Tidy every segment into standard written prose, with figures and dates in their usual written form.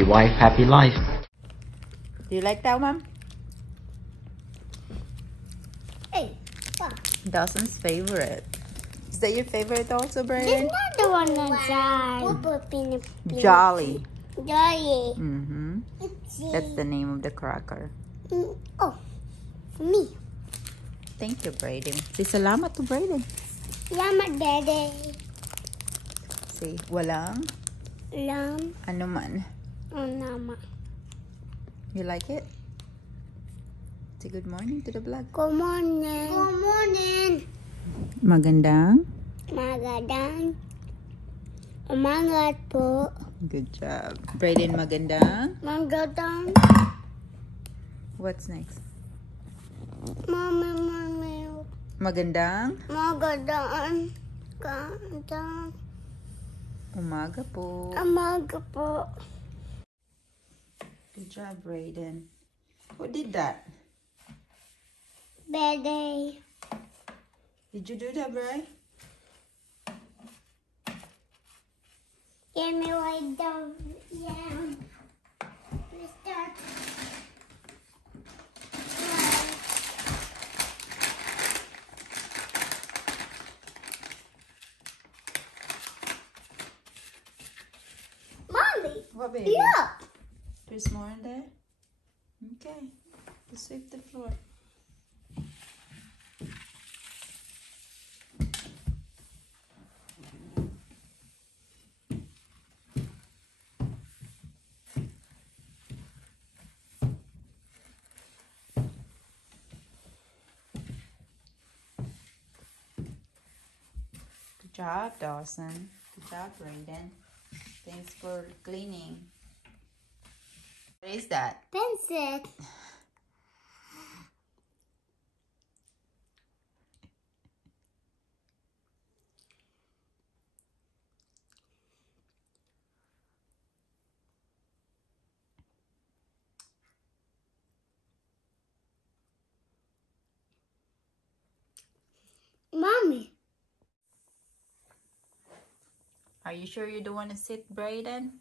happy wife, happy life. Do you like that, Mom? Hey, what? Dawson's favorite. Is that your favorite also, There's Brian? another one that's Jolly. Jolly. That's the name of the cracker. Oh, for me. Thank you, Brayden. Say salamat to Brayden. Salamat, Daddy. Say, walang Lam. ano man. Oh, nama. You like it? Say good morning to the vlog. Good morning. Good morning. Magandang. Magandang. Umangat po. Good job. Brayden, magandang. Magandang. What's next? Mami. Magandang. Magandang. Magandang. Umaga po. Umaga po. Good job, Brayden. Who did that? Daddy. Did you do that, Bray? Give me right down. Yeah. Let's start. Mommy. What, baby? Look. There's more in there? Okay. Let's sweep the floor. Good job, Dawson. Good job, Brayden. Thanks for cleaning. What is that? Pencil. Mommy. Are you sure you don't want to sit, Brayden?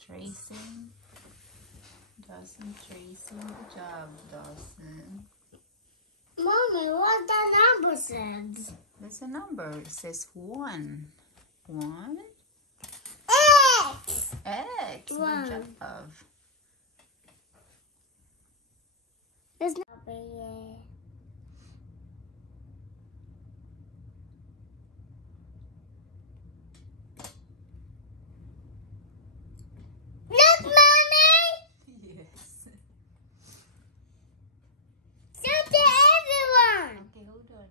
Tracing. Dawson tracing. Good job, Dawson. Mommy, what the number says? There's a number. It says 1. 1. X. X. One. Good job. There's no yeah. Look, Mommy! Yes. Show to everyone! Okay, hold on.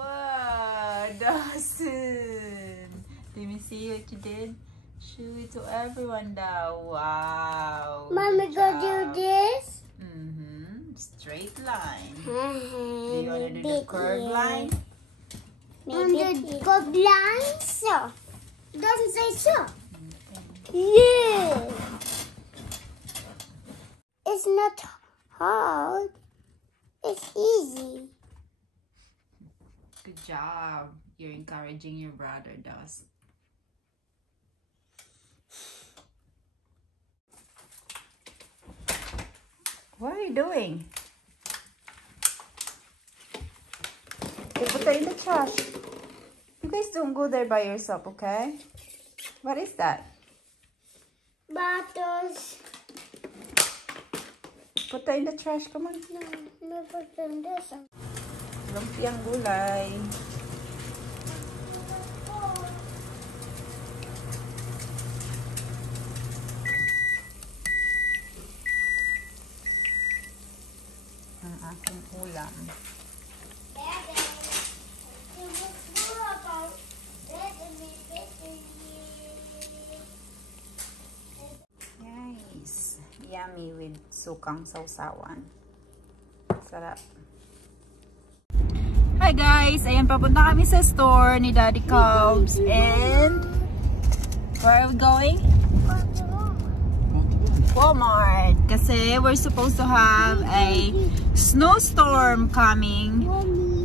Wow, Dawson. Let me see what you did. Show it to everyone now. Wow. Mommy, good go job. do this. Straight line. Do Do you want to do the curved line? Maybe the curved line, so. Doesn't say so. Okay. Yeah. It's not hard. It's easy. Good job. You're encouraging your brother, Dawson. What are you doing? Okay, put that in the trash. You guys don't go there by yourself, okay? What is that? Bottles. Put that in the trash. Come on. No, put in this one. Lumpiang gulay. Ang aking ulam. Nice. Yummy with sukang sausawan. Sarap. Hi guys! Ayan, papunta kami sa store ni Daddy Cubs. And where are we going? Walmart. Kasi we're supposed to have a snowstorm coming.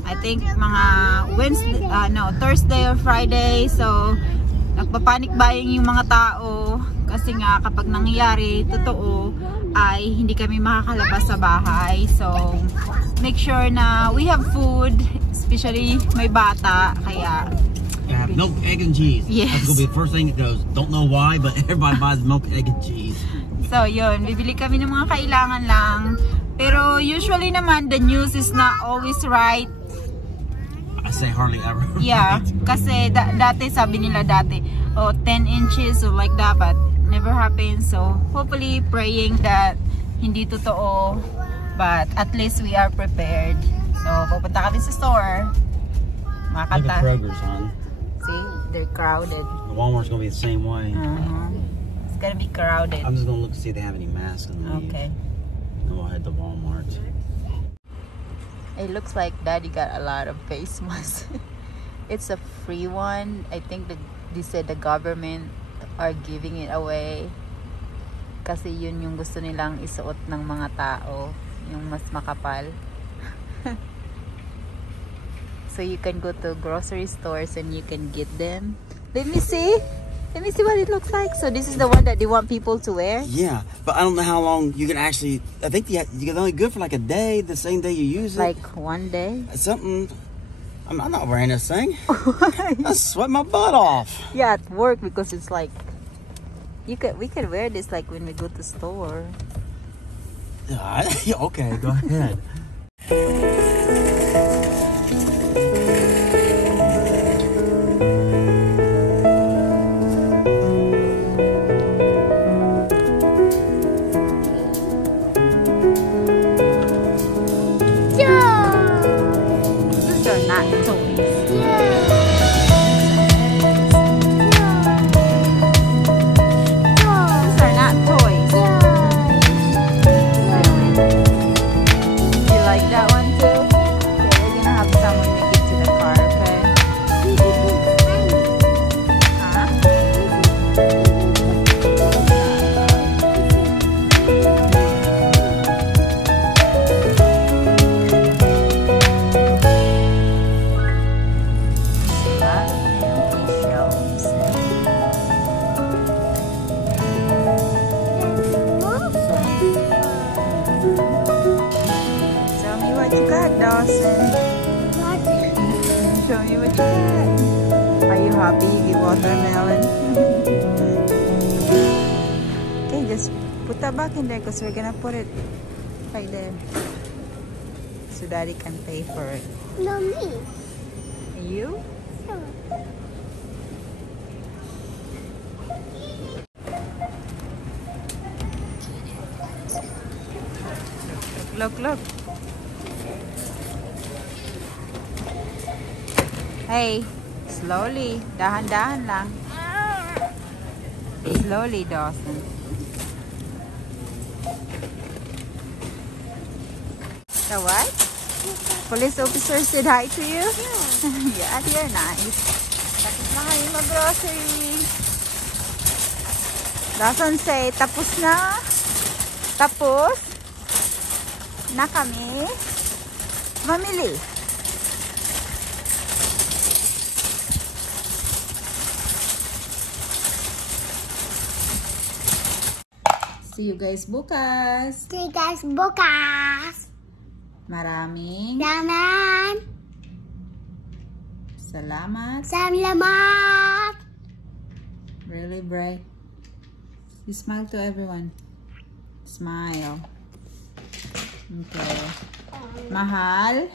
I think mga Thursday or Friday. So nagpa-panic buying yung mga tao kasi nga kapag nangyayari totoo ay hindi kami makakalabas sa bahay. So make sure na we have food, especially may bata, kaya have milk, egg, and cheese. Yes. That's gonna be the first thing that goes. Don't know why, but everybody buys milk, egg, and cheese. so yun, bibili kami ng mga kailangan lang. Pero usually naman the news is not always right. I say hardly ever. Yeah, kasi dati sabi nila dati, oh 10 inches or like that, but never happened. So hopefully praying that hindi totoo, but at least we are prepared. So pupunta kami sa store. Look at Kroger's, hon. See, they're crowded. The Walmart's gonna be the same way. It's gonna be crowded. I'm just gonna look to see if they have any masks on these. Okay. Then we'll head to Walmart. It looks like Daddy got a lot of face masks. It's a free one. I think they said the government are giving it away. Kasi yun yung gusto nilang isuot ng mga tao. Yung mas makapal. So you can go to grocery stores and you can get them. Let me see. Let me see what it looks like. So this is the one that they want people to wear? Yeah, but I don't know how long you can actually... I think you get only good for like a day, the same day you use it. Like one day? Something... I'm not wearing this thing. I sweat my butt off. Yeah, at work because it's like... we could wear this like when we go to store. Okay, go ahead. Show me what you got. Are you happy? The watermelon. Okay, just put that back in there because we're gonna put it right there. So Daddy can pay for it. No, me. You? Sure. Look. Hey, slowly. Dahan-dahan lang. Slowly, Dawson. So what? Police officer said hi to you? Yeah, you're nice. Tapos na kayo mag-grocery. Dawson say, tapos na? Tapos na kami mamili. See you guys bukas. See you guys bukas. Maraming salamat. Salamat. Really, Bray? You smile to everyone. Smile. Okay. Mahal.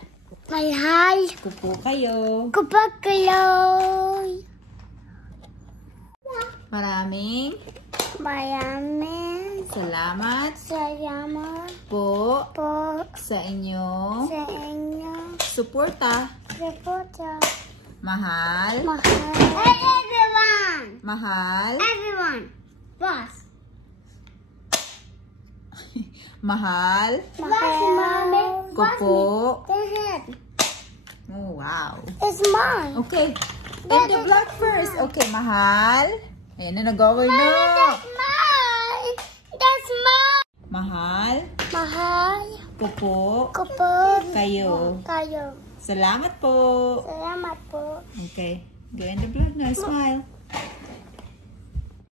Kupo kayo. Maraming salamat po sa inyo suporta. Mahal. Everyone. Boss. Mahal ko po. Oh, wow. It's mine. Okay. And the blood first. Okay, mahal. Ayan na, nag-over na. That's mine. That's mine. Mahal ko po kayo. Salamat po. Salamat po. Okay. Go in the blood now. Smile.